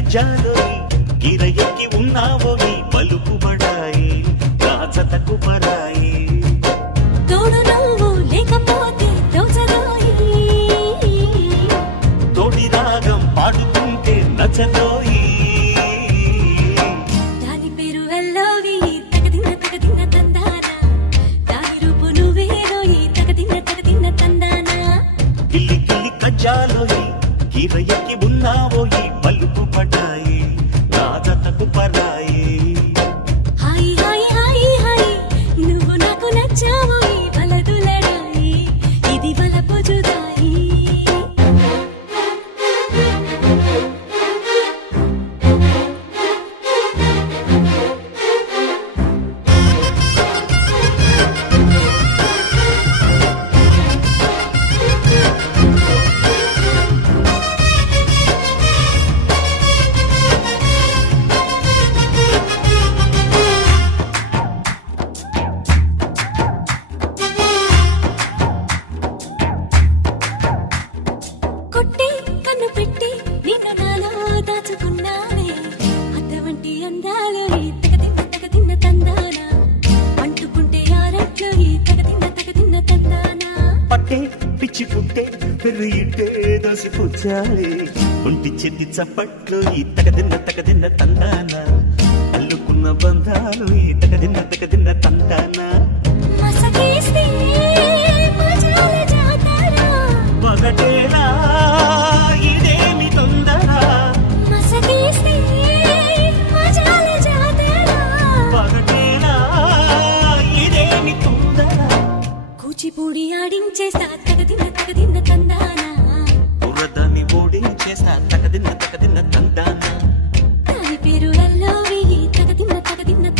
కజ్జాలోయి గిరయకి ఉన్నావోయి పలుకుబడాయి రాజతకు పరాయి తోడు నువ్వు లేకపోతే దోచదోయి తోడి రాగం పాడుతుంటే నచ్చదోయి దాని పేరు ఎల్లోవి తగదిన్న తందానా దాని రూపు నువ్వేరోయి తగదిన్న తందానా గిల్లి గిల్లి కజ్జాలోయి గిరయకి ఉన్నావోయి పలుకుబడాయి రాజతకు పరాయి హాయ్ హాయ్ హాయ్ హాయ్ నువ్వు నాకు నచ్చావోయి బలదులడాయి ఇది బలపు జుదాయి కొట్టి కన్ను పెట్టి నిన్ను నాలో దాచుకున్నానే అద్దవంటి అందాలు తగదిన్న తందానా అంటుకుంటే ఆరట్లు తగదిన్న తందానా పట్టే పిచ్చి పుట్టే పెరిగిట్టే దోసి పుచ్చాలి ఒంటి చెట్టి చప్పట్లు ఈ తగదిన్న తందాన అల్లుకున్న బంధాలు ఈ తగదిన్న తందాన మసకేస్తే మజాల జాతరా పగటేలా ఇదేమి తొందర మసకేస్తే మజాల జాతరా పగటేలా ఇదేమి తొందర కూచిపూడి ఆడించేస్తా తగదిన్న తందానా బుర్రదాన్ని ఓడించేస్తా తగదిన్న తందాన దాని పేరు ఎల్లోవి తగదిన్న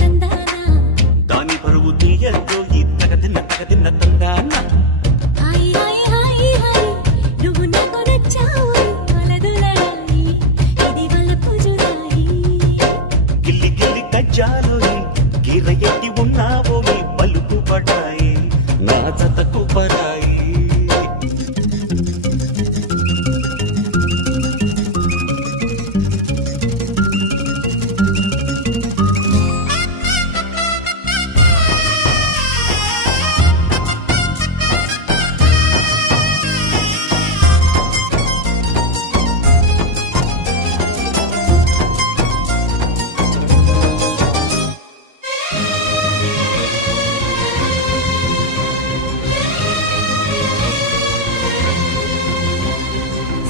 తందానా దాని పరువు తీయద్దు ఈ తగదిన్న తందాన హాయ్ హాయ్ హాయ్ హాయ్ నువ్వు నాకు నచ్చావు బలదులడాయి ఇది బలపు జుదాయి గిల్లి గిల్లి కజ్జాలోయి గిరయట్టి ఉన్నావోయి పలుకుబడాయి నా జతకు పరాయి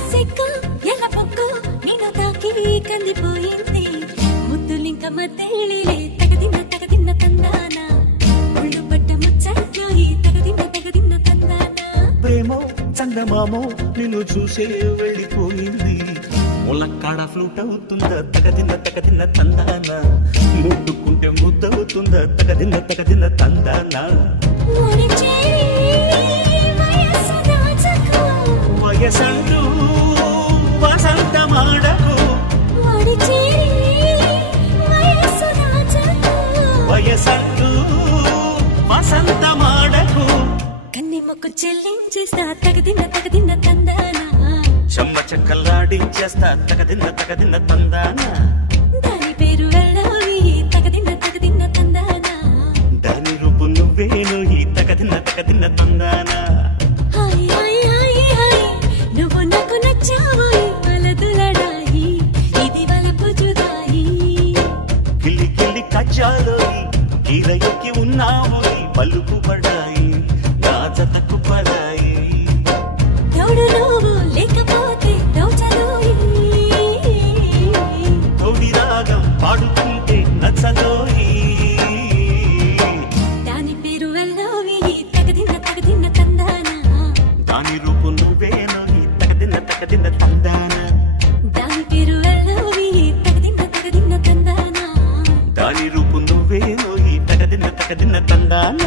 సిగ్గు ఎల్ల పొక్కు నిన్ను తాకి కందిపోయింది ముద్దులింక మద్దెలిలే తగదిన్న తందానా ఒళ్ళు పట్ట ముచ్చట్లు తగదిన్న తందానా ప్రేమో చందమామో నిన్ను చూసే వెళ్ళిపోయింది ములక్కాడ ఫ్లూట్ అవుతుందా తగదిన్న తందాన ముట్టుకుంటే ముద్దవుతుందా తగదిన్న తందాన ఒడిచేరి వయస్సు దాచకు వయసంటూ వసంతమాడకు ఒడిచేరి వయస్సు దాచకు వయసంటూ వసంతమాడకు కన్ని మొక్కు చెల్లించేస్తా తగదిన్న తందానా చెమ్మ చెక్కలాడించేస్తా తగదిన్న తందాన దాని పేరు ఎల్లోవి తగదిన్న తందానా దాని రూపు నువ్వేను ఈ తగదిన్న తందాన హాయ్ హాయ్ హాయ్ హాయ్ నువ్వు నాకు నచ్చావోయి బలదులడాయి ఇది బలపు జుదాయి గిల్లి గిల్లి కజ్జాలోయి గిరయకి ఉన్నావోయి పలుకుబడాయి నా జతకు పరాయి తోడు నువ్వు లేకపోతే దోచదోయి తోడి రాగం పాడుతుంటే నచ్చదోయి దాని పేరు ఎల్లోవి తగదిన్న తందానా దాని రూపు నువ్వేను ఈ తగదిన్న తందాన దాని పేరు ఎల్లోవి తగదిన్న తందానా దాని రూపు నువ్వేను ఈ తగదిన్న తందాన